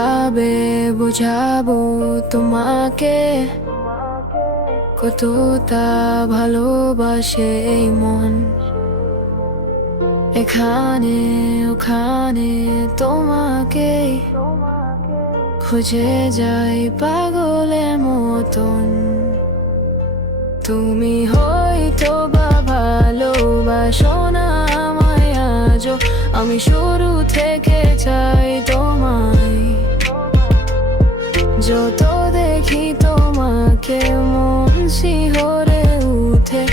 কিভাবে বোঝাবো তোমাকে কতটা ভালোবাসে এই মন। এখানে ওখানে তোমাকে খুঁজে যাই পাগলের মতন। তুমি হয়তো বা ভালোবাসো না আমায় আজও, আমি শুরু থেকে চাই তোমায়। যত দেখি তোমাকে মন শিহরে উঠে,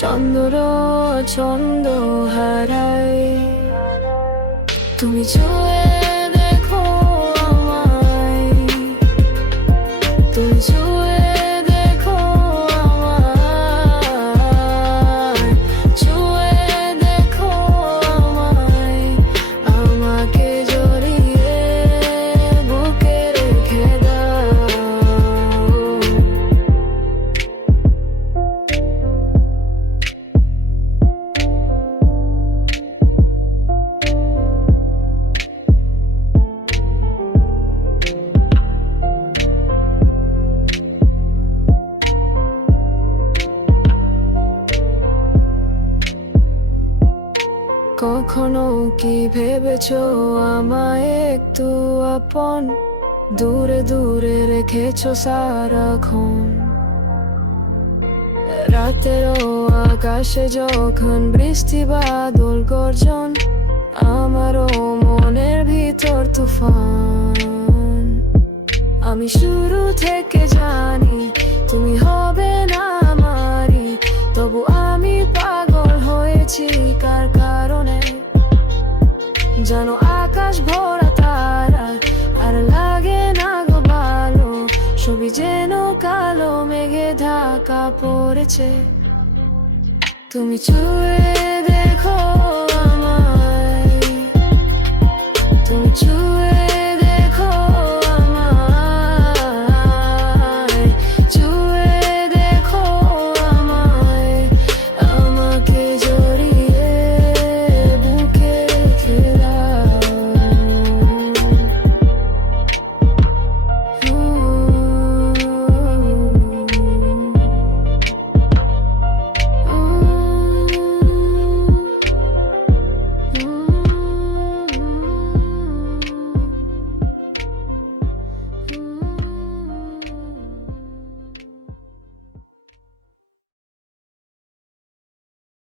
চন্দ্র ছন্দ হারায়। তুমি ছুঁয়ে দেখো আমায়, তুমি ছুঁয়ে দেখো আমায়, ছুঁয়ে দেখো আমায়, আমাকে জড়িয়ে বুকে রেখে দাও। কখনো কি ভেবেছো আমায় একটু আপন, দূরে দূরে রেখেছো সারাক্ষণ। রাতেরও আকাশে যখন বৃষ্টি বাদল গর্জন, আমারও মনের ভিতর তুফান। আমি শুরু থেকে জানি তুমি হবে না আমারই, তবু আমি পাগল হয়েছি কার কারণে। জানো আকাশ ভরা তারা আর লাগে না গো ভালো, ছবি যেন কালো মেঘে ঢাকা পড়েছে। তুমি ছুঁয়ে